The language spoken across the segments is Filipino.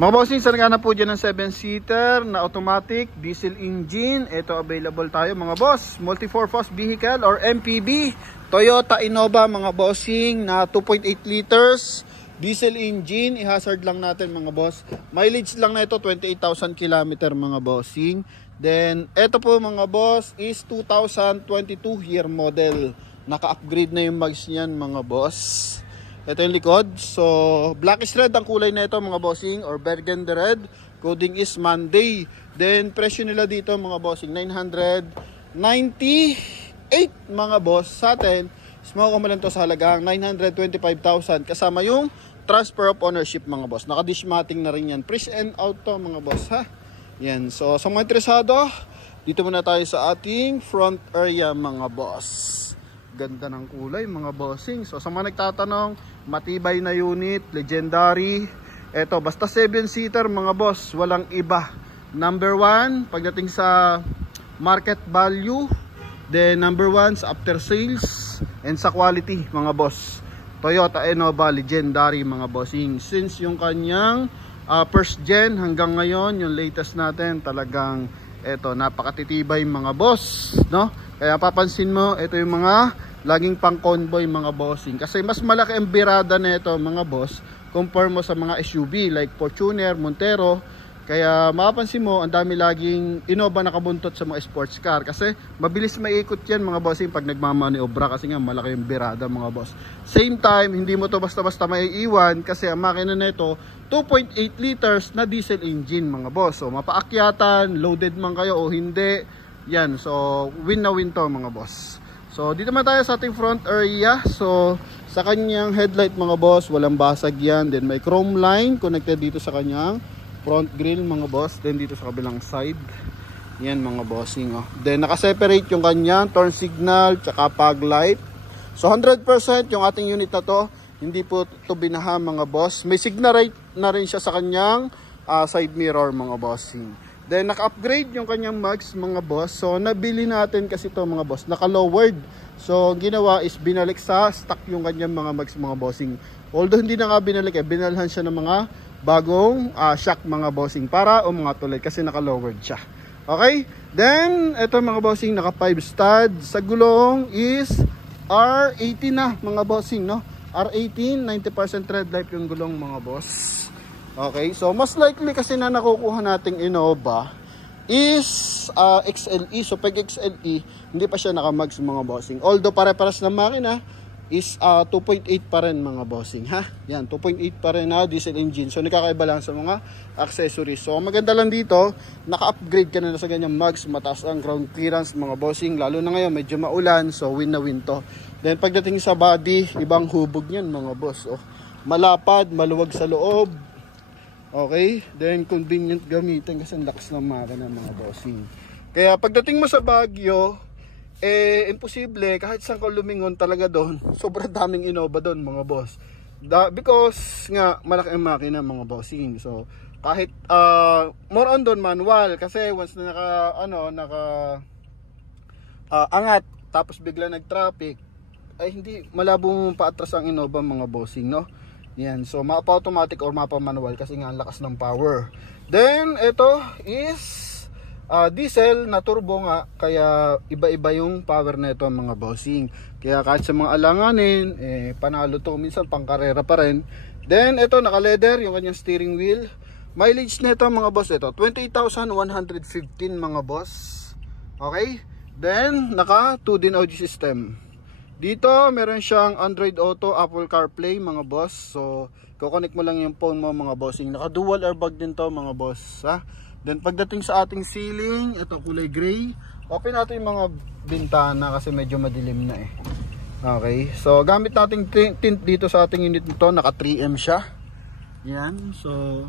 Mga bossing, sarangana po dyan ng 7-seater na automatic diesel engine. Ito available tayo mga boss. Multi-purpose vehicle or MPV. Toyota Innova mga bossing na 2.8 liters. Diesel engine. I-hazard lang natin mga boss. Mileage lang na ito 28,000 km mga bossing. Then ito po mga boss is 2022 year model. Naka-upgrade na yung mags niyan mga boss. Ito yung likod. So, blackish red ang kulay na ito mga bossing or burgundy red. Coding is Monday. Then, presyo nila dito mga bossing, 998 mga boss. Sa atin, small ko mo lang ito sa halagang 925,000 kasama yung transfer of ownership mga boss. Naka-dishmating na rin yan. Fresh and out to mga boss ha. Yan. So, sa mga interesado, dito muna tayo sa ating front area mga boss. Ganda ng kulay mga bossing. So sa mga nagtatanong, matibay na unit, legendary. Eto, basta 7-seater mga boss, walang iba. Number 1 pagdating sa market value, then number 1 sa after sales and sa quality mga boss. Toyota Innova legendary mga bossing. Since yung kanyang first gen hanggang ngayon, yung latest natin, talagang eto, napakatitibay mga boss, no? Kaya papansin mo, ito yung mga laging pang convoy mga bossing. Kasi mas malaki ang birada na ito mga boss compare mo sa mga SUV like Fortuner, Montero. Kaya mapapansin mo, ang dami laging Innova nakabuntot sa mga sports car. Kasi mabilis maiikot yan mga bossing pag nagmamaniobra kasi nga malaki yung birada mga boss. Same time, hindi mo to basta-basta maiiwan kasi ang makina nito 2.8 liters na diesel engine mga boss. So mapaakyatan, loaded man kayo o hindi, yan. So win na win to mga boss. So dito naman tayo sa ating front area. So sa kanyang headlight mga boss, walang basag yan. Then may chrome line connected dito sa kanyang front grille mga boss. Then dito sa kabilang side, yan mga bossing oh. Then naka-separate yung kanyang turn signal tsaka fog light. So 100% yung ating unit na to, hindi po ito binaha mga boss. May signal light na rin siya sa kanyang side mirror mga bossing. Then naka-upgrade yung kanyang mags mga boss. So nabili natin kasi ito mga boss, naka-lowered. So ginawa is binalik sa stock yung kanyang mga mags mga bossing. Although hindi na nga binalik binalhan siya ng mga bagong shock mga bossing para umangat ulit kasi naka-lowered siya. Okay? Then ito mga bossing, naka 5 stud. Sa gulong is R18 na mga bossing, no? R18, 90% red light yung gulong mga boss. Okay, so mas likely kasi na nakukuha nating Innova is XLE. So pag XLE, hindi pa siya nakamags mga bossing. Although pare-paras na makina is 2.8 pa rin mga bossing ha. Yan, 2.8 pa rin na diesel engine. So nakakaiba lang sa mga accessories. So maganda lang dito, naka-upgrade ka na sa ganyang mags, mataas ang ground clearance mga bossing. Lalo na ngayon medyo maulan, so win na win to. Then pagdating sa body, ibang hubog niyan mga boss. Oh, malapad, maluwag sa loob. Okay, then convenient gamitin kasi ang lakas ng makina mga bossing. Kaya pagdating mo sa Baguio, imposible kahit saan ka lumingon talaga doon. Sobrang daming Innova doon mga boss. Because nga malaki ang makina mga bossing. So kahit more on doon manual kasi once na angat tapos bigla nag-traffic ay hindi malabong paatras ang Innova mga bossing, no? Yan, so mapa automatic or mapa manual kasi nga ang lakas ng power. Then ito is diesel na turbo nga, kaya iba-iba yung power nito mga bossing. Kaya kahit sa mga alanganin, panalo to, minsan pangkarera pa rin. Then ito naka-leather yung kanyang steering wheel. Mileage nito mga boss, ito 28,115 mga boss. Okay? Then naka 2 din audio system. Dito, meron siyang Android Auto, Apple CarPlay mga boss. So, kukonek mo lang yung phone mo mga bossing. Naka dual airbag din to mga boss. Ha? Then, pagdating sa ating ceiling, ito kulay gray. Open natin yung mga bintana kasi medyo madilim na eh. Okay. So, gamit nating tint dito sa ating unit nito. Naka 3M siya. Yan. So,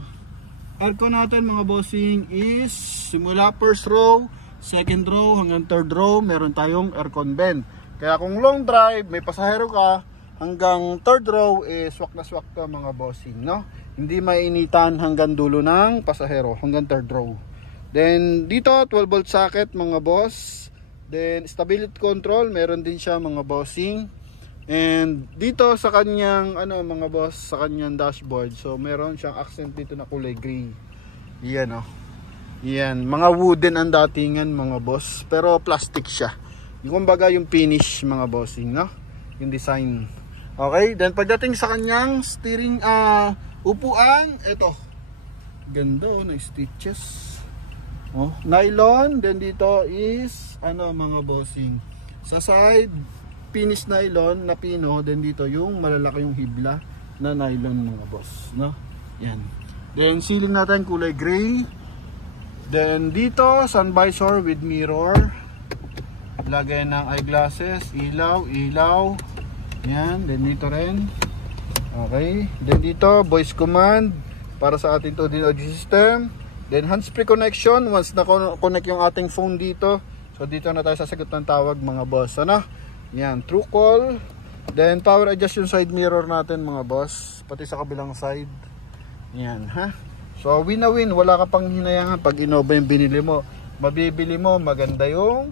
aircon natin mga bossing is simula first row, second row hanggang third row. Meron tayong aircon vent. Kaya kung long drive, may pasahero ka, hanggang third row, swak na swak to mga bossing, no? Hindi mainitan hanggang dulo ng pasahero, hanggang third row. Then, dito, 12 volt socket mga boss. Then, stability control, meron din siya mga bossing. And dito sa kanyang mga boss, sa kanyang dashboard, so meron siyang accent dito na kulay gray. Yan yan, mga wooden ang datingan mga boss, pero plastic siya. Yung kumbaga yung finish mga bossing, no? Yung design. Okay, then pagdating sa kanyang steering upuan, ito. Ganda na stitches. Nylon, then dito is mga bossing. Sa side, finish nylon na pino, then dito yung malalaki yung hibla na nylon mga boss, no? Yan. Then ceiling natin kulay gray. Then dito sun visor with mirror. Lagay ng eyeglasses, ilaw. Yan, then dito rin. Okay, then dito voice command para sa ating 2D audio system. Then hands-free connection once na connect yung ating phone dito. So dito na tayo sasagot ng tawag mga boss, Yan, true call. Then power adjust yung side mirror natin mga boss, pati sa kabilang side. Yan, so win na win, wala ka pang hinayangan pag Innova yung binili mo. Mabibili mo, maganda yung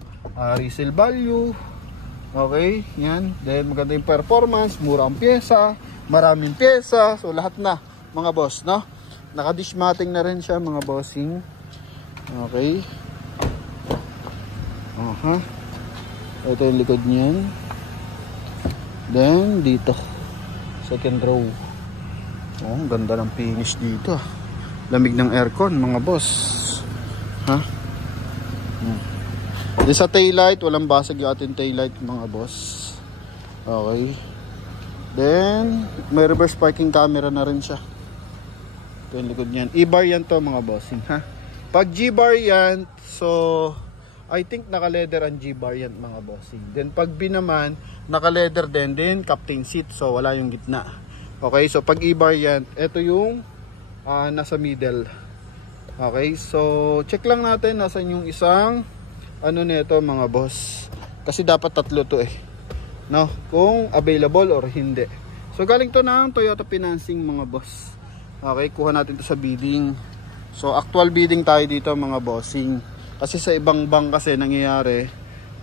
resale value. Okay, yan. Then maganda yung performance, mura ang pyesa, maraming pyesa. So lahat na mga boss, naka-dish matting na rin siya mga bossing. Okay. Ito yung likod niyan. Then dito second row. Ang ganda ng finish dito. Lamig ng aircon mga boss. Di sa taillight, walang basag yung ating taillight mga boss. Okay. Then may reverse parking camera na rin siya. Ito yung likod niyan. E-bar yan to mga bossing, Pag G-bar yan, so I think naka-leather ang G-bar yan mga bossing. Then pag B naman, naka-leather din captain seat, so wala yung gitna. Okay, so pag E-bar yan, ito yung nasa middle. Okay, so check lang natin nasan yung isang nito mga boss. Kasi dapat tatlo to kung available or hindi. So galing to ng Toyota Financing mga boss. Okay, kuha natin to sa bidding. So actual bidding tayo dito mga bossing. Kasi sa ibang bank kasi nangyayari,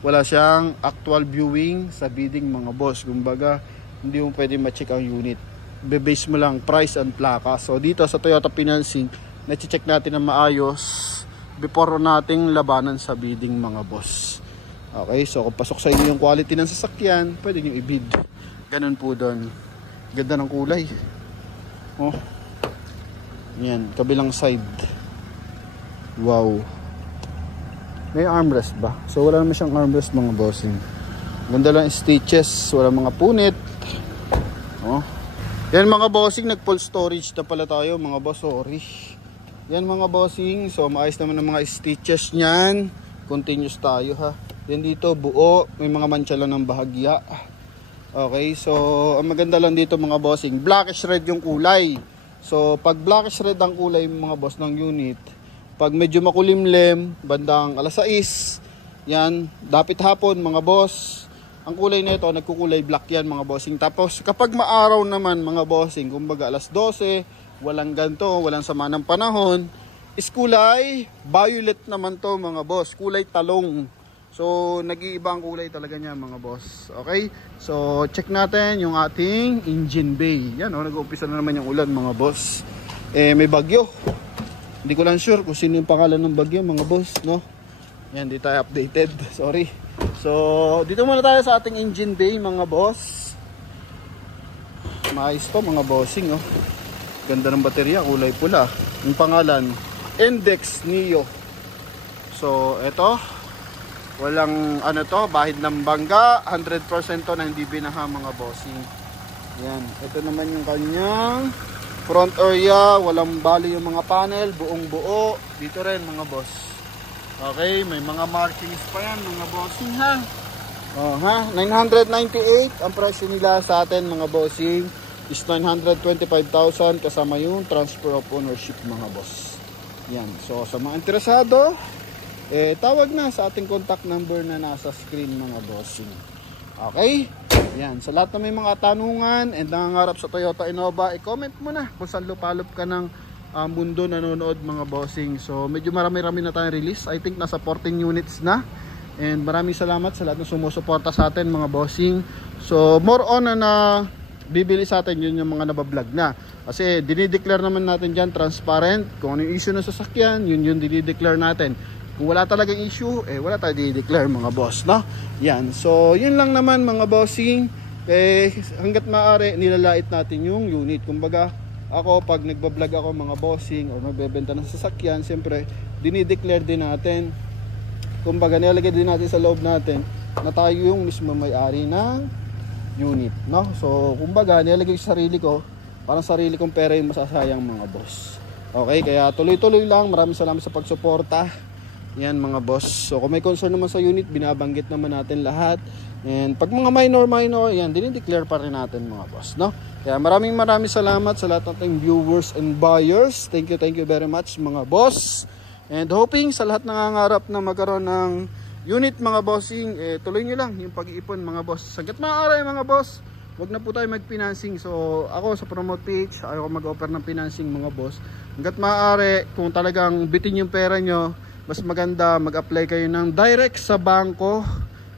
wala siyang actual viewing sa bidding mga boss. Kumbaga, hindi mo pwede ma-check ang unit. Be-base mo lang price and plaka. So dito sa Toyota Financing, na-check natin na maayos before nating labanan sa bidding mga boss. Okay, so kung pasok sa inyo yung quality ng sasakyan, pwede nyo i-bid. Ganun po doon. Ganda ng kulay. Yan, kabilang side. Wow. May armrest ba? So wala naman siyang armrest mga bossing. Ganda lang stitches, wala mga punit. Yan mga bossing, nag full storage na pala tayo mga boss, sorry. Yan mga bossing, so maayos naman ang mga stitches niyan. Continuous tayo Yan dito buo, may mga mantsa lang ng bahagya. Okay, so ang maganda lang dito mga bossing, blackish red yung kulay. So pag blackish red ang kulay mga boss ng unit, pag medyo makulimlim, bandang alas 6, yan, dapit hapon mga boss, ang kulay nito, nagkukulay black yan mga bossing. Tapos kapag maaraw naman mga bossing, kumbaga alas 12, walang ganto, walang sama ng panahon, is kulay violet naman to mga boss, kulay talong. So nag-iiba ang kulay talaga niya mga boss. Okay, so check natin yung ating engine bay. Yan nag-uumpisa na naman yung ulan mga boss. May bagyo. Hindi ko lang sure kung sino yung pangalan ng bagyo mga boss, Yan, di tayo updated. Sorry. So, dito muna tayo sa ating engine bay mga boss. Maayos to mga bossing, Ganda ng baterya, kulay pula. Yung pangalan, Index Neo. So, eto. Walang bahid ng bangga. 100% to na hindi binaha mga bossing. Yan. Ito naman yung kanyang front area, walang bali yung mga panel, buong buo. Dito rin mga boss. Okay, may mga markings pa yan mga bossing 998 ang presyo nila sa atin mga bossing is 925,000 kasama yung transfer of ownership mga boss. Yan, so sa mga interesado, tawag na sa ating contact number na nasa screen mga bossing. Okay? Yan, sa lahat na may mga tanungan and nangangarap sa Toyota Innova, i-comment mo na kung saan lupalop ka ng mundo nanonood mga bossing. So medyo marami-rami na tayong release. I think nasa 14 units na. And maraming salamat sa lahat ng sumusuporta sa atin mga bossing. So more on na bibili sa atin yun yung mga nabablog na. Kasi dinideclare naman natin dyan transparent. Kung ano yung issue ng sasakyan, yun yung dinideclare natin. Kung wala talagang issue, wala tayo dinideclare mga boss, no? Yan. So yun lang naman mga bossing. Hanggat maaari nilalait natin yung unit. Kumbaga ako pag nagbablog ako mga bossing o magbebenta ng sasakyan, siyempre dinideclare din natin. Kumbaga nilalagay din natin sa loob natin na tayo yung mismo may-ari ng unit, no? So kumbaga nilalagay sa sarili ko, parang sarili kong pera yung masasayang mga boss. Okay, kaya tuloy-tuloy lang. Maraming salamat sa pagsuporta. Yan mga boss. So kung may concern naman sa unit, binabanggit naman natin lahat. And pag mga minor, yan dinideclare pa rin natin mga boss, no? Kaya maraming salamat sa lahat ng ating viewers and buyers. Thank you very much mga boss. And hoping sa lahat nangangarap na magkaroon ng unit mga bossing, tuloy nyo lang yung pag-iipon mga boss. Hanggat maaari mga boss, wag na po tayo mag-financing. So ako sa promote page, ayaw ko mag-offer ng financing mga boss. Hanggat maaari, kung talagang bitin yung pera nyo, mas maganda mag-apply kayo ng direct sa bangko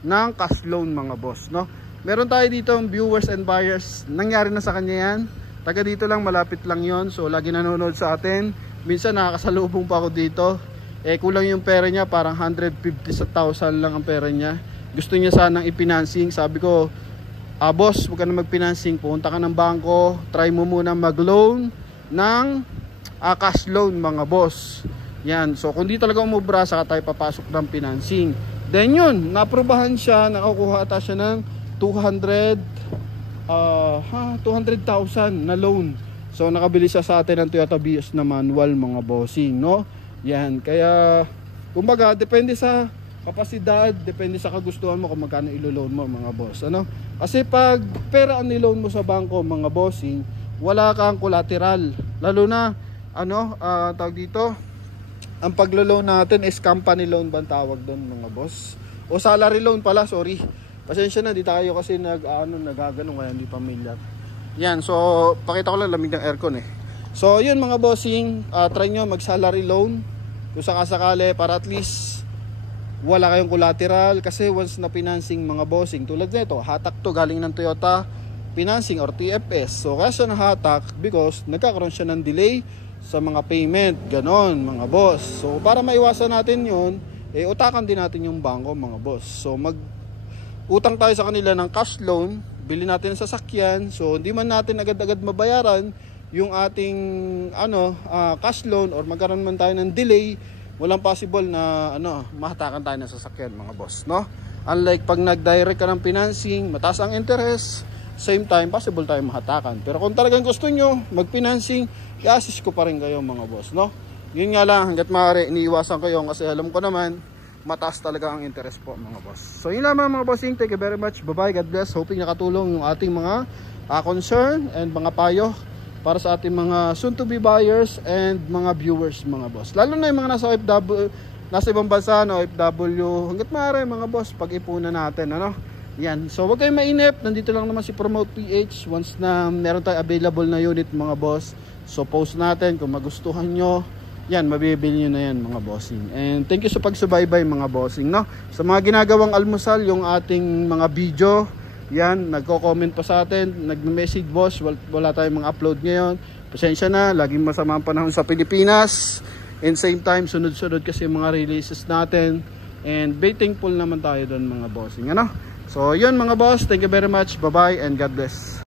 ng cash loan mga boss, no? Meron tayo dito viewers and buyers, nangyari na sa kanya yan. Taga dito lang, malapit lang yon. So lagi nanonood sa atin. Minsan nakakasalubong pa ako dito. Kulang yung pera niya, parang 150 sa 1,000 lang ang pera niya. Gusto niya sanang i-financing. Sabi ko, boss, huwag ka na mag-financing. Pumunta ka ng bangko, try mo muna mag-loan ng cash loan mga boss. Yan. So kung di talaga umubra, saka tayo papasok ng financing. Then yun, naaprubahan siya, nakakuha ata siya ng 200,000 na loan. So nakabili siya sa atin ng Toyota Vios na manual mga bossing, no? Yan, kaya kumbaga depende sa kapasidad, depende sa kagustuhan mo kung magkano ilo-loan mo mga boss, ano? Kasi pag pera ang niloan mo sa bangko mga bossing, wala kang collateral. Lalo na tawag dito, ang paglo-loan natin is company loan ba ang tawag doon mga boss? O salary loan pala, sorry. Pasensya na, di tayo kasi nagagano kaya hindi familiar. Yan, so pakita ko lang lamig ng aircon So yun mga bossing, try nyo mag salary loan kung sakasakali para at least wala kayong collateral. Kasi once na financing mga bossing, tulad nito, hatak to galing ng Toyota Financing or TFS. So kaya siya nahatak because nagkakaroon siya ng delay sa mga payment, ganon mga boss. So para maiwasan natin yun, utakan din natin yung bangko mga boss. So utang tayo sa kanila ng cash loan, bili natin ng sasakyan. So hindi man natin agad-agad mabayaran yung ating cash loan or magkaroon man tayo ng delay, walang possible na mahatakan tayo ng sasakyan mga boss, no? Unlike pag nag-direct ka ng financing, mataas ang interest, same time possible tayo mahatakan. Pero kung talagang gusto nyo mag-financing, i-assist ko pa rin kayo mga boss, no? Yun nga lang, hanggat maaari iniiwasan kayo kasi alam ko naman mataas talaga ang interest po mga boss. So yun lamang mga bossing, thank you very much, bye bye, God bless. Hoping nakatulong yung ating mga concern and mga payo para sa ating mga soon to be buyers and mga viewers mga boss. Lalo na yung mga nasa OFW, nasa ibang bansa, OFW, hanggat maaari mga boss, pag-ipunan natin, yan. So wag kayong mainip, nandito lang naman si Promote PH. Once na meron tayo available na unit mga boss, so post natin kung magustuhan nyo. Yan, mabibili nyo na yan mga bossing. And thank you sa pagsubaybay mga bossing, no? Sa mga ginagawang almusal, yung ating mga video, yan, nagko-comment pa sa atin, nagme-message boss, wala tayong mga upload ngayon. Pasensya na, laging masama ang panahon sa Pilipinas. And same time, sunod-sunod kasi mga releases natin. And very thankful naman tayo doon mga bossing, So yun mga boss, thank you very much, bye bye and God bless.